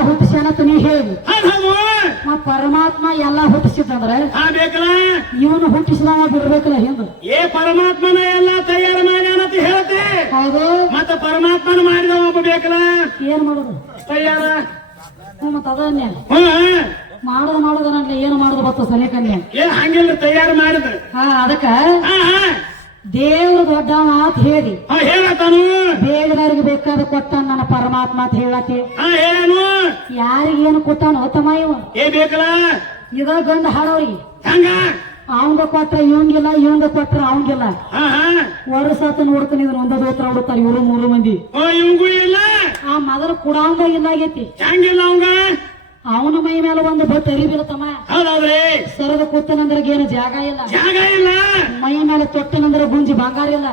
ಹುಟ್ಟಿಸ್ಯಾನಂತ ನೀ ಹೇಳಿ. ಆ ಪರಮಾತ್ಮ ಎಲ್ಲ ಹುಟ್ಟಿಸಿದ್ರೆ ಇವನು ಹುಟ್ಟಿಸಿದವ ಬಿಡ್ಬೇಕಲ್ಲ ಹಿಂದ. ಏ ಪರಮಾತ್ಮನ ಎಲ್ಲ ತಯಾರು ಮಾಡ್ಯಾನಂತ ಹೇಳ್ತೆ ಹೌದು. ಮತ್ತ ಪರಮಾತ್ಮನ ಮಾಡಿದ ಒಬ್ಬ ಬೇಕಲ್ಲ? ಏನ್ ಮಾಡುದು? ತಯಾರ? ಹ್ಞೂ ಮತ್ತ ಅದನ್ನೇ ಮಾಡೋದು ಮಾಡೋದು ಏನು ಏನು ಮಾಡೋದು ಬತ್ತ ಸಲಿಕನ್ಯ? ಏ ಹಂಗಿಲ್ಲ ತಯಾರು ಮಾಡಿದ. ಹಾ ಅದಕ್ಕ ದೇವ್ರ ದೊಡ್ಡವ ಅಂತ ಹೇಳಿ. ಹೇಳತಾನು ಬೇಗದವ್ರಿಗೆ ಬೇಕಾದ ಕೊಟ್ಟ ನನ್ನ ಪರಮಾತ್ಮ ಅಂತ ಹೇಳತಿ ಹೇಳನು. ಯಾರಿಗೆ ಏನು ಕೊಟ್ಟಾನೋ ತಮ್ಮ ಇವ ಏ ಬೇಕಲ್ಲ. ಇದ ಗಂಡ ಹಾಡೋರಿ. ಹಂಗ? ಅವಂಗ ಕೊಟ್ರ ಇವಂಗಿಲ್ಲ ಇವಂಗ ಕೊಟ್ರ ಅವಂಗಿಲ್ಲ. ವರ್ಷಾತ ನೋಡ್ತಾನೆ ಇದನ್ನ ಒಂದ ದೋತ್ರ ಹುಡುಕ್ತಾರೆ ಇವರು ಮೂರು ಮಂದಿ. ಇವಂಗೂ ಇಲ್ಲ? ಆ ಮೊದಲು ಕುಡಾವಂಗ ಇಲ್ಲ ಆಗೈತಿ ಹೆಂಗಿಲ್ಲ ಅವಂಗ? ಅವನ ಮೈ ಮೇಲೆ ಒಂದು ಬಟ್ ಅರಿಬಿರತಮ್ಮ ಹೌದೌದ್ರಿ? ಸರದ ಕೂತನಂದ್ರ ಏನು ಜಾಗ ಇಲ್ಲ. ಜಾಗ ಇಲ್ಲ. ಮೈ ಮೇಲೆ ತೊಟ್ಟನಂದ್ರ ಗುಂಜಿ ಬಂಗಾರ ಇಲ್ಲ.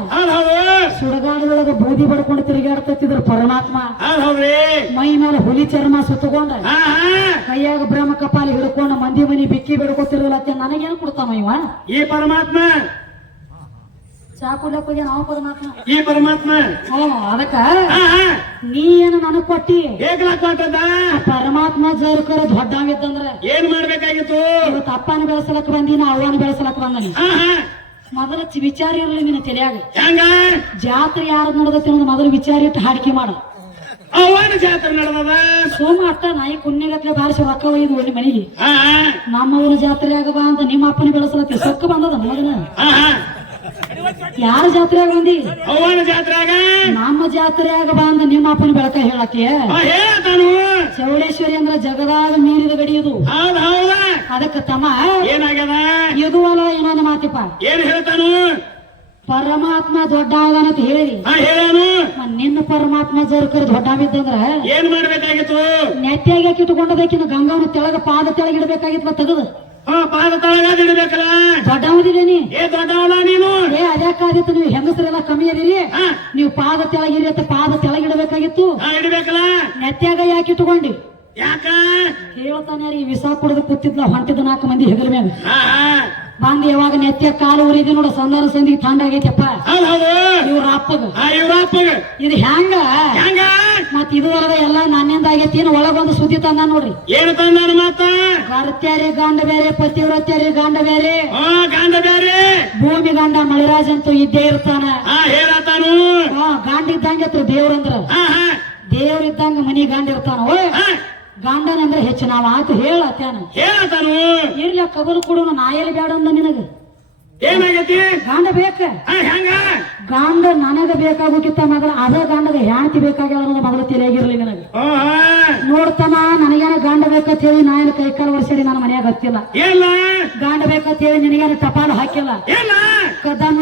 ಸುಡಗಾಡದೊಳಗ ಬೂದಿ ಬಡ್ಕೊಂಡು ತಿರುಗಾಡ್ತಿದ್ರ ಪರಮಾತ್ಮ. ಮೈ ಮೇಲೆ ಹುಲಿ ಚರ್ಮ ಸುತ್ತಕೊಂಡ. ಕೈಯಾಗ ಬ್ರಹ್ಮ ಕಪಾಲಿ ಹಿಡ್ಕೊಂಡು ಮಂದಿ ಮನಿ ಬಿಕ್ಕಿ ಬಿಡ್ಕೊತಿರ್ಲತ್ತ ನನಗೇನು ಕೊಡ್ತಾನ ಇವ? ಈ ಪರಮಾತ್ಮ ಚಾ ಕುಡ್ಲಕ್ ಹೋಗ್ಯ ನಾವು ಪರಮಾತ್ಮ. ಈ ಪರಮಾತ್ಮ. ಹ್ಞೂ ಅದಕ್ಕ ನೀ ಏನು ನನಗ್ ಕೊಟ್ಟಿ? ಹೇಗ್ಲ ಕೊಟ್ಟದ? ಪರಮಾತ್ಮ ಜರ್ಕರ ದೊಡ್ಡಂಗಿತ್ತಂದ್ರ ಏನ್ ಮಾಡ್ಬೇಕಾಗಿತ್ತು? ಇವತ್ತು ಅಪ್ಪನ ಬೆಳೆಸಲಕ್ ಬಂದಿನ ಅವನ್ ಬೆಳೆಸಲಕ್ ಬಂದನಿ. ಮೊದಲ ಚಿ- ವಿಚಾರ ಇರಲಿ ನಿನ್ನ ತಲೆಯಾಗ. ಹೆಂಗ? ಜಾತ್ರೆ ಯಾರು ನೋಡದ ಅನ್ನೋದು ಮೊದಲು ವಿಚಾರ ಇಟ್ಟು ಹಾಡಿಕೆ ಮಾಡ. ಅವನ ಜಾತ್ರೆ ನಡೆದದ? ಸೋಮ ಅಟ್ಟ ನಾಯಿ ಕುಣ್ಯಗತ್ಲೆ ಬಾರಿಸಿ ರೊಕ್ಕ ಒಯ್ದು ಒಳ್ಳೆ ಮನೆಗೆ. ಹಾ ಹಾ. ನಮ್ಮವನ ಜಾತ್ರೆ ಆಗವ ಅಂತ ನಿಮ್ಮ ಅಪ್ಪನ ಬೆಳೆಸಲತ್ತಿ ಸೊಕ್ಕ ಬಂದದ ಹಾ ಹಾ. ಯಾರ ಜಾತ್ರೆಯಾಗ ಬಂದಿ? ಅವನ ಜಾತ್ರೆಗ ನಮ್ಮ ಜಾತ್ರೆಯಾಗ ಬಂದ ನಿಮ್ಮ ಅಪ್ಪನ ಬೆಳಕ ಹೇಳಕ್ಕೆ ಹೇಳತಾನು ಚೌಡೇಶ್ವರಿ ಅಂದ್ರ ಜಗದಾಗ ಮೀರಿದ ಗಡಿ ಇದು. ಅದಕ್ಕೆ ತಮ್ಮ ಏನಾಗ್ಯದ? ಇದು ಅಲ್ಲ ಇನ್ನೊಂದು ಮಾತಿಪ್ಪ. ಏನ್ ಹೇಳ್ತಾನು? ಪರಮಾತ್ಮ ದೊಡ್ಡ ಅಂತ ಹೇಳಿ ನಿನ್ನ ಪರಮಾತ್ಮ ಜರ್ಕರ್ ದೊಡ್ಡವಿದ್ದಂದ್ರ ಏನ್ ಮಾಡ್ಬೇಕಾಗಿತ್ತು? ನೆತ್ತಿಯಾಗಿ ಇಟ್ಟುಕೊಂಡದಕ್ಕಿನ ಗಂಗವನ ತೆಳಗ ಪಾದ ತೆಳಗಿಡಬೇಕಾಗಿತ್ತು ತೆಗೆದು. ಪಾದ ತಳಗ ಇಡಬೇಕಲ್ಲ ನೀ ಏ ದೊಡ್ಡವಳ ನೀನು? ಏ ಅದ್ಯಾಕಾದಿತ್ತು ನೀವು ಹೆಂಗಸರೆಲ್ಲ ಕಮ್ಮಿ ಅದಿರಿ. ನೀವು ಪಾದ ತೆಳಗಿರಿ ಅಂತ ಪಾದ ತೆಳಗಿಡಬೇಕಾಗಿತ್ತು. ಇಡಬೇಕಲ್ಲ? ನೆತ್ಯಾಗ ಯಾಕೆ ಇಟ್ಟುಕೊಂಡಿ? ಯಾಕ? ಹೇಳ್ತಾನೆ ಈ ವಿಷ ಕುಡಿದು ಕೂತಿದ್ಲ ಹೊಂಟಿದ ನಾಲ್ಕು ಮಂದಿ ಹೆಗಲ ಮೇಲೆ ಬಂದ್ ಯಾವಾಗ ನೆತ್ಯ ಕಾಲು ಉರಿದಿ ನೋಡ ಸಂದಾನ ಸಂದಿಗೆ ತಂಡ ಆಗೈತಪ್ಪ. ಇವ್ರ ಅಪ್ಪಗ. ಇದು ಹೆಂಗ ಹೆಂಗ ಇದು ಇದುವರೆದ ಎಲ್ಲ ನನ್ನಿಂದ ಆಗೈತಿ ಏನು ಒಳಗೊಂದು ಸುದ್ದಿ ತಂದ ನೋಡ್ರಿ. ಏನು ತಂದಾನ ಮಾತ? ಗರ್ತ್ಯಾರಿ ಗಂಡ ಬೇರೆ ಪತಿವ್ರತ್ಯಾರಿ ಗಂಡ ಬೇರೆ. ಗಂಡ ಬೇರೆ. ಭೂಮಿ ಗಂಡ ಮಳಿರಾಜ್ ಅಂತೂ ಇದ್ದೇ ಇರ್ತಾನ. ಹೇಳತಾನು ಗಂಡ ಇದ್ದಂಗೆ ದೇವ್ರಂದ್ರ. ದೇವ್ರ ಇದ್ದಂಗ ಮನಿ ಗಂಡ ಇರ್ತಾನ. ಗಂಡನಂದ್ರ ಹೆಚ್ಚು ನಾವ್ ಆತು ಹೇಳತ್ತಾನ ಹೇಳತಾನು ಇರ್ಲಿ ಕಬಲು ಕೊಡು ನಾ ಎಲ್ಲಿ ಬೇಡ ಅಂದ ನಿನಗ. ಏನಾಗೈತಿ? ಗಂಡ ಬೇಕ? ಹೆಂಗ? ಗಂಡ ನನಗ ಬೇಕಾಗುತ್ತಿತ್ತ ಮಗಳ ಅದ ಗಂಡಗ ಹೆಂಡತಿ ಬೇಕಾಗ್ಯಾವ ಅನ್ನೋದು ಮಗಳು ತಿಳಿಯಾಗಿರ್ಲಿ ನನಗ. ನೋಡ್ತಾನ ನನಗೇನ ಗಂಡ ಬೇಕಂತ ಹೇಳಿ ನಾ ಏನು ಕೈ ಕಾಲು ವರ್ಷಡಿ ನನ್ನ ಮನ್ಯಾಗ ಹತ್ತಿಲ್ಲ. ಗಾಂಡ ಬೇಕಂತ ಹೇಳಿ ನಿನಗೇನು ಟಪಾಲು ಹಾಕಿಲ್ಲ ಇಲ್ಲ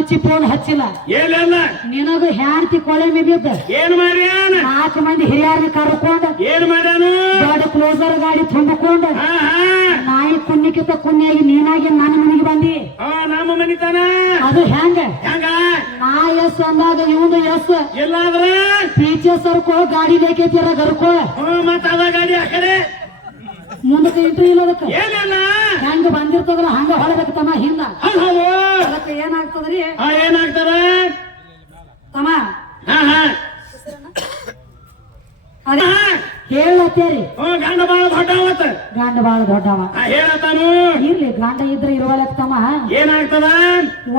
ಮುಚ್ಚಿ ಫೋನ್ ಹಚ್ಚಿಲ್ಲ. ಏನಿಲ್ಲ. ನಿನಗ ಹ್ಯಾಂಡ್ತಿ ಕೊಳೆ ಬಿದ್ದ ಏನ್ ಮಾಡ್ಯಾನ? ನಾಲ್ಕು ಮಂದಿ ಹಿರಿಯರ್ನ ಕರ್ಕೊಂಡ. ಏನ್ ಮಾಡ್ಯಾನು? ಗಾಡಿ ಕ್ಲೋಸರ್ ಗಾಡಿ ತುಂಬಿಕೊಂಡ. ನಾಯಿ ಕುನ್ನಿಕಿತ ಕುನ್ನಿಯಾಗಿ ನೀನಾಗಿ ನನ್ನ ಮನೆಗೆ ಬಂದಿ. ನಮ್ಮ ಮನಿತಾನ ಅದು ಹೆಂಗ? ಹೆಂಗ? ನಾ ಎಸ್ ಅಂದಾಗ ಇವನು ಎಸ್. ಎಲ್ಲಾದ್ರೆ? ಟೀಚರ್ ಸರ್ಕೋ ಗಾಡಿ ಬೇಕೈತಿರ ಗರ್ಕೋ. ಮತ್ತ ಅದ ಗಾಡಿ ಆ ಕಡೆ. ಮುಂದಕ್ಕೆ ಇಂಟ್ರಿ ಇಲ್ಲ ಅದಕ್ಕೆ. ಏನಿಲ್ಲ. ಹೆಂಗ ಬಂದಿರ್ತದಲ್ಲ ಹಂಗ ಹೊರಬೇಕು ತಮ್ಮ ಹಿಂದ ಅದಕ್ಕೆ ಏನಾಗ್ತದ್ರಿ? ಏನಾಗ್ತದ? ತಮ್ಮ. ಹೇಳತ್ತೇರಿ. ಗಂಡ ಬಾಳ ದೊಡ್ಡವ ಅವತ್ತ ಗಂಡ ಬಾಳ ದೊಡ್ಡವ. ಹೇಳತ್ತಾನು. ಇರ್ಲಿ ಗಂಡ ಇದ್ರೆ ಇರುವಲಕ್ ತಮ್ಮ. ಏನಾಗ್ತದ?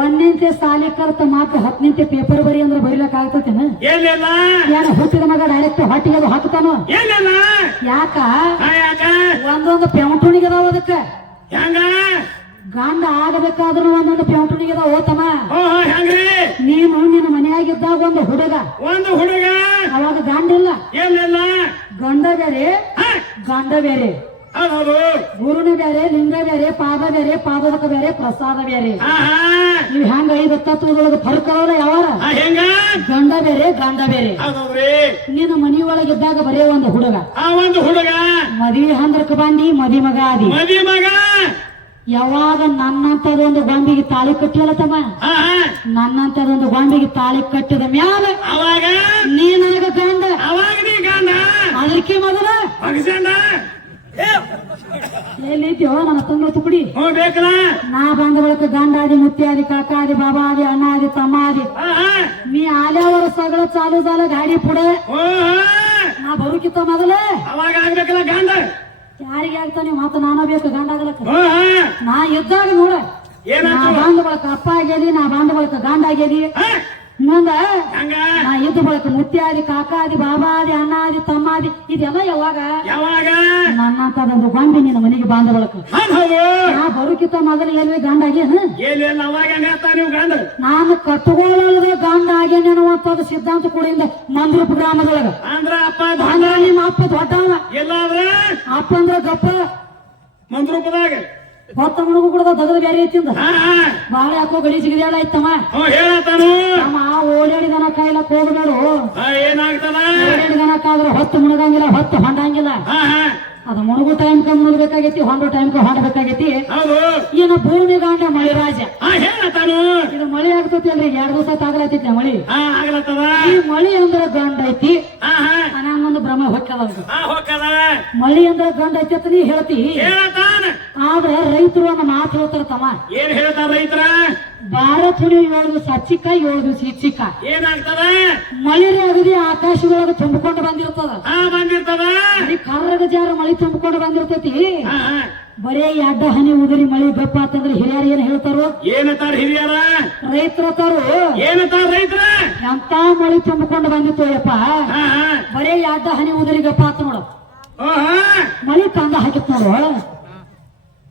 ಒಂದಿಂತೆ ಸಾಲಿ ಕಲ್ತ ಮಾತ್ರ ಹತ್ತನಿಂತೆ ಪೇಪರ್ ಬರಿ ಅಂದ್ರೆ ಬರಿಲಕ್ ಆಗ್ತತೇನ ಏನಿಲ್ಲ ಯಾರ ಹುಟ್ಟಿದ ಮಗ ಡೈರೆಕ್ಟ್ ಹೊಟ್ಟಿಗೆ ಅದು ಹಾಕ್ತಾನೋ? ಏನಿಲ್ಲ ಯಾಕ? ಒಂದೊಂದು ಪೆಂಟುಣಿಗೆ ಅದಾವ ಅದಕ್ಕ. ಹೆಂಗ? ಗಂಡ ಆಗಬೇಕಾದ್ರೂ ಒಂದೊಂದು ಪೆಂಟುಣಿಗೆ ಅದಾವ ಹೆಂಗ್ರಿ? ನೀನು ನಿನ್ನ ಮನೆಯಾಗಿದ್ದಾಗ ಒಂದು ಹುಡುಗ. ಒಂದು ಹುಡುಗ? ಅವಾಗ ಗಂಡ ಇಲ್ಲ ಏನಿಲ್ಲ ಗಂಡ ಬೇರೆ. ಗಂಡ ಬೇರೆ. ಗುರುನ ಬೇರೆ ಲಿಂಗ ಬೇರೆ ಪಾದ ಬೇರೆ ಪಾದಕ ಬೇರೆ ಪ್ರಸಾದ ಬೇರೆ ನೀವ್ ಹೆಂಗ ಐದು ತತ್ವದೊಳಗ ಫರ್ಕ ಅದಾವಲ್ಲ ಯಾವಾರ? ಗಂಡ ಬೇರೆ ಗಂಡ ಬೇರೆ ನೀನು ಮನಿಯೊಳಗ ಇದ್ದಾಗ ಬರೇ ಒಂದು ಹುಡುಗ. ಆ ಒಂದು ಹುಡುಗ. ಮದ್ವಿ ಹಂದ್ರಕ್ ಬಂದಿ ಮದಿ ಮಗ ಆದಿ. ಮದಿ ಮಗ. ಯಾವಾಗ ನನ್ನಂತದೊಂದು ಗೊಂಬಿಗೆ ತಾಳಿ ಕಟ್ಟಿಯಲ್ಲ ತಮ್ಮ? ನನ್ನಂತದೊಂದು ಗೊಂಬಿಗೆ ತಾಳಿ ಕಟ್ಟಿದ ಮ್ಯಾಲ ಅವಾಗ ನೀ ನನಗ ಗಂಡ ಅವಾಗ ನೀ ಗಂಡ ಅದಕ್ಕೆ ಮೊದಲ ಮಗಸಂಡ ಎಲ್ಲಿದ್ಯೋ ನನ್ನ ತಂಗ ತುಕಡಿ ಹ್ಞೂ ಬೇಕಲ್ಲ? ನಾ ಬಂದ ಬಳಿಕ ಗಂಡಾದಿ ಮುತ್ಯಾದಿ ಕಾಕಾದಿ ಬಾಬಾದಿ ಅಣ್ಣಾದಿ ತಮ್ಮಾದಿ. ನೀ ಆಲ್ಯಾವರ ಸಗಳ ಚಾಲು ಸಾಲ ಗಾಡಿ ಪುಡೆ. ನಾ ಬರುಕಿತ್ತ ಮೊದಲ. ಅವಾಗ ಆಗ್ಬೇಕಲ್ಲ ಗಂಡ? ಯಾರಿಗೆ ಆಗ್ತಾನೆ ಮತ್ತೆ ನಾನ ಬೇಕು ಗಂಡ ಆಗ್ಲಕ್ಕ ನಾ ಎದ್ದಾಗ ನೋಡ. ನಾ ಬಂದ ಬಳಕ ಅಪ್ಪ ಆಗ್ಯದಿ ನಾ ಬಂದ ಬಳಕ ಗಂಡ ಆಗ್ಯದಿ. ಹಂಗ ನಾ ಇದ್ದ ಬಳಕ ಮುತ್ಯಾದಿ ಕಾಕಾದಿ ಬಾಬಾದಿ ಅಣ್ಣಾದಿ ತಮ್ಮಾದಿ ಇದೆಲ್ಲ ಯಾವಾಗ? ಯಾವಾಗ? ನನ್ನಂತದೊಂದು ಗೊಂಬಿ ನಿನ್ನ ಮನೆಗೆ ಬಾಂಧ ಬಳಕ. ನಾ ಬರುಕಿತ್ತ ಮೊದಲು ಎಲ್ಲಿ ಗಂಡ ಆಗ್ಯಾನ ನಾನು ಕಟ್ಟುಕೊಳ್ಳದ ಗಂಡ ಆಗ್ಯಾನ ಅನ್ನುವಂಥದ್ದು ಸಿದ್ಧಾಂತ ಕೂಡಿಂದ ಮಂದ್ರೂಪ ಗ್ರಾಮದೊಳಗ. ಅಂದ್ರ ಅಪ್ಪ ದೊಡ್ಡ ನಿಮ್ಮ ಅಪ್ಪ ದೊಡ್ಡವ ಎಲ್ಲಾದ್ರ? ಅಪ್ಪ ಅಂದ್ರ ಗಪ್ಪ. ಮಂದ್ರೂಪದಾಗ? ಹೊತ್ತ ಮಣಗು ಕೂಡ ದಗದ ಬೇರೆ ಐತಿಂದ? ಬಾಳೆ ಹಾಕೋ ಗಡಿ ಜಿಗಿದಾಡ ಐತಮ್ಮ ಅಮ್ಮ ಓಡಾಡಿ ಓಡಾಡಿದನ ಕಾಯ್ಲಕ್ ಹೋಗ್ಬೇಡು ಹಾ ಏನಾಗ್ತದ? ಓಡಾಡಿದನಕ್ಕಾದ್ರೆ ಹೊತ್ತು ಮುಣಗಂಗಿಲ್ಲ ಹೊತ್ತು ಹೊಂಡಂಗಿಲ್ಲ. ಅದು ಮುಣಗು ಟೈಮ್ ಕಮ್ಮಿ ಮುಣಗಬೇಕಾಗೈತಿ ಹೊಂಡೋ ಟೈಮ್ ಕ ಹೊಂಡಬೇಕಾಗೈತಿ. ಹೌದು. ಇನ್ನು ಭೂಮಿ ಗಾಂಡ ಮಳೆ ರಾಜ. ಇದು ಮಳೆ ಆಗ್ತೈತಿ ಅಲ್ರಿ ಎರಡ್ ದಿವಸ ಆಗ್ಲತ್ತೈತಿ ಮಳಿ. ಈ ಮಳಿ ಅಂದ್ರ ಗಂಡ ಐತಿ. ಒಂದು ಭ್ರಮ ಹೊಕ್ಕದ ಮಳಿ ಅಂದ್ರ ಗಂಡ ಐತಿ ಅಂತ ನೀ ಹೇಳ್ತಿ. ಆದ್ರೆ ರೈತರು ಒಂದು ಮಾತು ಹೇಳ್ತಾರ ತಮ್ಮ. ಏನ್ ಹೇಳ್ತಾರ ರೈತರ? ಬಾರ ಹುಳಿ ಏಳು ಸಚ್ಚಿಕ್ಕ ಏಳು ದಿವಸ ಹಿಚ್ಚಿಕ ಏನಾಗ್ತದ? ಮಳಿ ಅಗದಿ ಆಕಾಶದೊಳಗೆ ತುಂಬಿಕೊಂಡು ಬಂದಿರ್ತದ. ಬಂದಿರ್ತದ. ಕರ್ರಗ ಜಾರ ಮಳಿ ತುಂಬಿಕೊಂಡು ಬಂದಿರ್ತೈತಿ. ಬರೇ ಅಡ್ಡ ಹನಿ ಉದರಿ ಮಳಿ ಬೆಪ್ಪ ಅಂತಂದ್ರೆ ಹಿರಿಯರು ಏನ್ ಹೇಳ್ತಾರೋ? ಏನತಾರ ಹಿರಿಯರ? ರೈತರ ತಾರು ಏನತಾರ ರೈತರ? ಎಂತ ಮಳಿ ತುಂಬಿಕೊಂಡು ಬಂದಿತ್ತು ಯಪ್ಪ. ಬರೇ ಅಡ್ಡ ಹನಿ ಉದರಿ ಬೆಪ್ಪ ಅಂತ ನೋಡು. ಮಳಿ ತಂದ ಹಾಕಿತ್ ನೋಡು.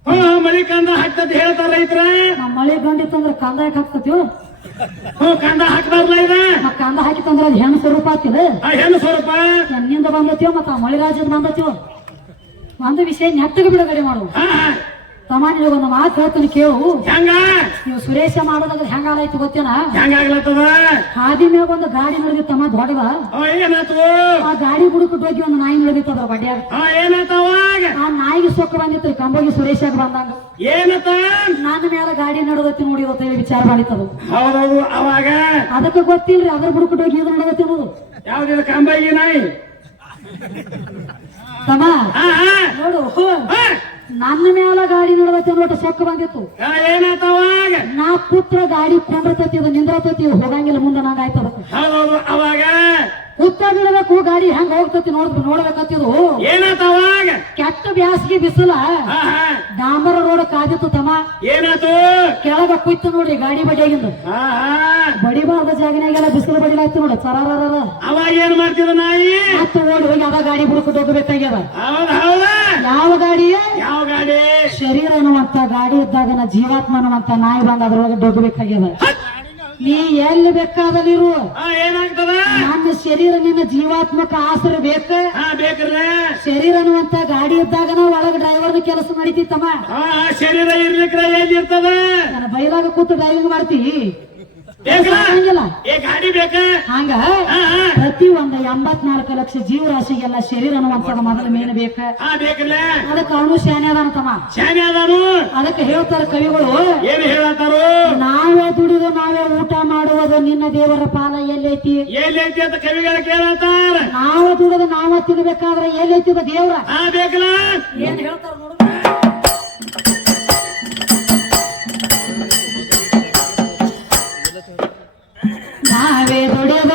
ಹೋ ಮಳಿ ಕಂದ ಹಾಕ್ತದ ಹೇಳ್ತಾರ ರೈತರ. ನಮ್ಮ ಬಂದಿತ್ತು ಬಂದಿತ್ತಂದ್ರ ಕಂದ ಯಾಕೆ ಹಾಕ್ತತಿ ಕಂದ ಹಾಕ್ಬಾರ್ದ ಇದ ಕಂದ ಹಾಕಿತ್ತಂದ್ರ ಅದು ಹೆಣ್ಣು ಸ್ವರೂಪ ಆಗ್ತದ ಆ ಹೆಣ್ಣು ಸ್ವರೂಪ? ನನ್ನಿಂದ ಬಂದತ್ಯೋ ಮತ್ತ ಮಳಿ ರಾಜ್ಯದ ಬಂದತ್ಯೋ? ಒಂದು ವಿಷಯ ನೆಟ್ಟಗೆ ಬಿಡುಗಡೆ ಮಾಡು. ಹಾ ಹಾ. ಸಾಮಾನ್ಯ ಒಂದು ಮಾತು ಹೇಳ್ತೀನಿ ಕೇಳು. ಹೆಂಗ? ನೀವು ಸುರೇಶ ಮಾಡೋದಾಗ ಹೆಂಗಾಲಾಯ್ತು ಗೊತ್ತೇನ? ಹೆಂಗಾಗ್ಲತ್ತದ ಹಾದಿ ಮ್ಯಾಗ ಒಂದು ಗಾಡಿ ನಡೆದಿತ್ತಮ್ಮ ದೊಡ್ಡದ ಏನಾಯ್ತು? ಏನಾತು ಆ ಗಾಡಿ ಬುಡಕ್ಕೆ ಹೋಗಿ ಒಂದು ನಾಯಿ ನಡೆದಿತ್ತು ಅದ್ರ ಬಡ್ಯಾಗ. ಏನಾತ ಆ ನಾಯಿಗೆ ಸೊಕ್ಕ ಬಂದಿತ್ತು ಕಂಬೋಗಿ ಸುರೇಶಾಗ ಬಂದಂಗ. ಏನತ್ತ? ನನ್ನ ಮ್ಯಾಲ ಗಾಡಿ ನಡೆದತ್ತಿ ನೋಡಿ ಇವತ್ತು ಹೇಳಿ ವಿಚಾರ ಮಾಡಿತ್ತದು ಹೌದೌದು ಅವಾಗ? ಅದಕ್ಕೆ ಗೊತ್ತಿಲ್ರಿ ಅದ್ರ ಬುಡಕ್ಕೆ ಹೋಗಿ ಇದು ನಡೆದತ್ತಿ ಅನ್ನೋದು. ಯಾವ್ದಿದ ಕಂಬಾಗಿ ನಾಯಿ? ತಮ್ಮ ಆ ಆ. ನೋಡು ನನ್ನ ಮೇಲೆ ಗಾಡಿ ನಡೆದತ್ತಿ ನೋಟ ಸೊಕ್ಕ ಬಂದಿತ್ತು. ನಾ ಪುತ್ರ ಗಾಡಿ ಕೊಂಡ್ರತತಿ ಅದು ನಿಂದ್ರತತಿ ಹೋಗಂಗಿಲ್ಲ ಮುಂದೆ ನಂಗೆ ಆಯ್ತದ. ಅವಾಗ? ಉತ್ತರ ಬಿಡಬೇಕು ಗಾಡಿ ಹೆಂಗ್ ಹೋಗ್ತತಿ ನೋಡ್ ನೋಡ್ಬೇಕತ್ತಿದು ಕೆಟ್ಟ ಬ್ಯಾಸಿಗೆ ಬಿಸಿಲ. ಡಾಂಬರ ರೋಡ್ ಕಾದಿತ್ತು ತಮ್ಮ. ಏನಾಯ್ತು? ಕೆಳಗ ಕುಯ್ತು ನೋಡ್ರಿ ಗಾಡಿ ಬಡಿಯಾಗಿಂದ. ಬಡಿಬಾರ್ದ ಜಾಗನಾಗೆಲ್ಲ ಬಿಸಿಲು ಬಡಿಲಾಯ್ತು ನೋಡ ಸರಾರ ಅವಾಗ ಏನ್ ಮಾಡ್ತಿದ ನಾಯಿ? ಮತ್ತೆ ಓಡಿ ಹೋಗಿ ಅದ ಗಾಡಿ ಬಿಡ್ಕೊಂಡು ಹೋಗಬೇಕಾಗ್ಯದ. ಯಾವ ಗಾಡಿ? ಯಾವ ಗಾಡಿ? ಶರೀರ ಅನ್ನುವಂತ ಗಾಡಿ ಇದ್ದಾಗ ಜೀವಾತ್ಮ ಅನ್ನುವಂತ ನಾಯಿ ಬಂದ ಅದ್ರೊಳಗೆ ಡೊಗ್ಬೇಕಾಗ್ಯದ. ನೀ ಎಲ್ಲಿ ಬೇಕಾದಲ್ಲಿರು? ಏನಾಗ್ತದ? ನನ್ನ ಶರೀರ ನಿನ್ನ ಜೀವಾತ್ಮಕ ಆಸರ ಬೇಕ? ಶರೀರ ಅನ್ನುವಂತ ಗಾಡಿ ಇದ್ದಾಗನ ಒಳಗ ಡ್ರೈವರ್ ಕೆಲಸ ನಡೀತಿತ್ತಮ್ಮ ಹಾ ಹಾ, ಶರೀರ ಇರ್ಲಿಕ್ರ ಎಲ್ಲಿ ಇರ್ತದ ನನ್ನ ಬೈಲಾಗ ಕೂತು ಡ್ರೈವಿಂಗ್ ಮಾಡ್ತಿ. ಏ ಗಾಡಿ ಬೇಕ? ಹಂಗ? ಪ್ರತಿ ಒಂದು ಎಂಬತ್ನಾಲ್ಕು ಲಕ್ಷ ಜೀವರಾಶಿಗೆಲ್ಲ ಶರೀರ ಅನ್ನುವಂಥದ್ದು ಮೊದಲು ಮೇನ್ ಬೇಕ. ಅದಕ್ಕೆ ಅವನು ಶಾನೆ ಅದಾನತಮ್ಮ ಶಾನೆ ಅದಾನು? ಅದಕ್ಕೆ ಹೇಳ್ತಾರೆ ಕವಿಗಳು. ಏನ್ ಹೇಳತ್ತಾರು? ನಾವೇ ದುಡಿದು ನಾವೇ ಊಟ ಮಾಡುವುದು ನಿನ್ನ ದೇವರ ಪಾಲ ಎಲ್ಲೈತಿ? ಎಲ್ಲಿ ಐತಿ ಅಂತ ಕವಿಗಳ ಕೇಳತ್ತಾರ. ನಾವು ದುಡಿದು ನಾವ ತಿನ್ಬೇಕಾದ್ರೆ ಎಲ್ಲೈತಿ ದೇವರ? ಹಾ ಬೇಕಲ್ಲ? ಏನ್ ಹೇಳ್ತಾರ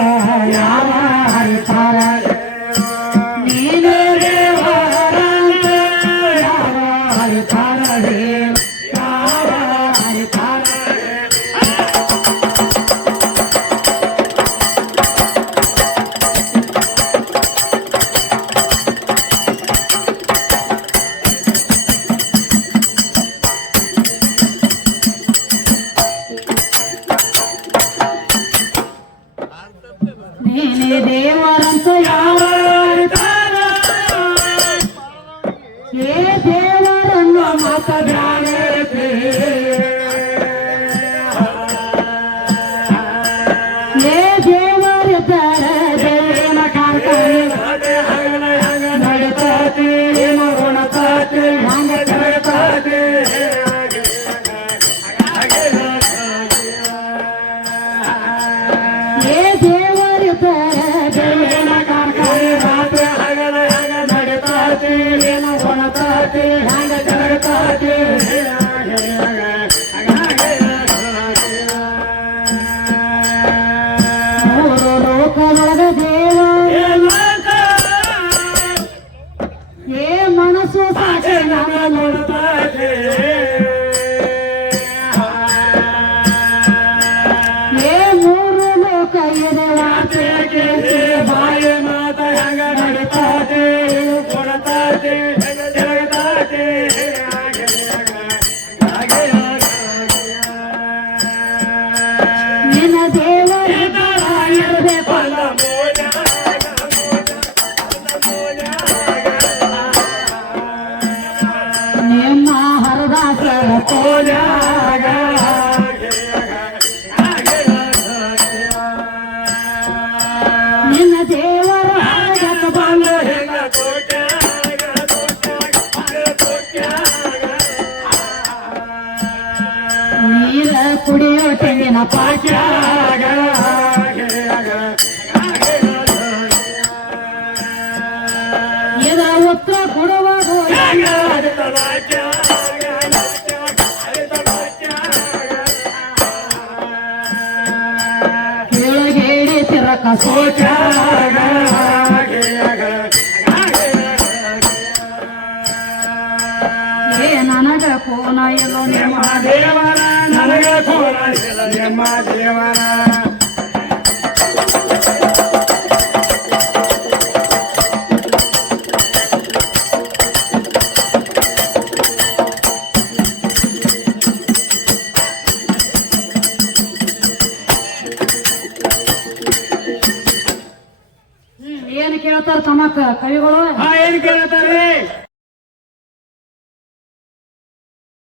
Yeah. ಪಾಕ್ಯಾಗ ಉತ್ತರ ಕೊಡುವಾಗ ಕೆಳಗೇಡಿ ತಿರಕ ಸೋಚಾಗ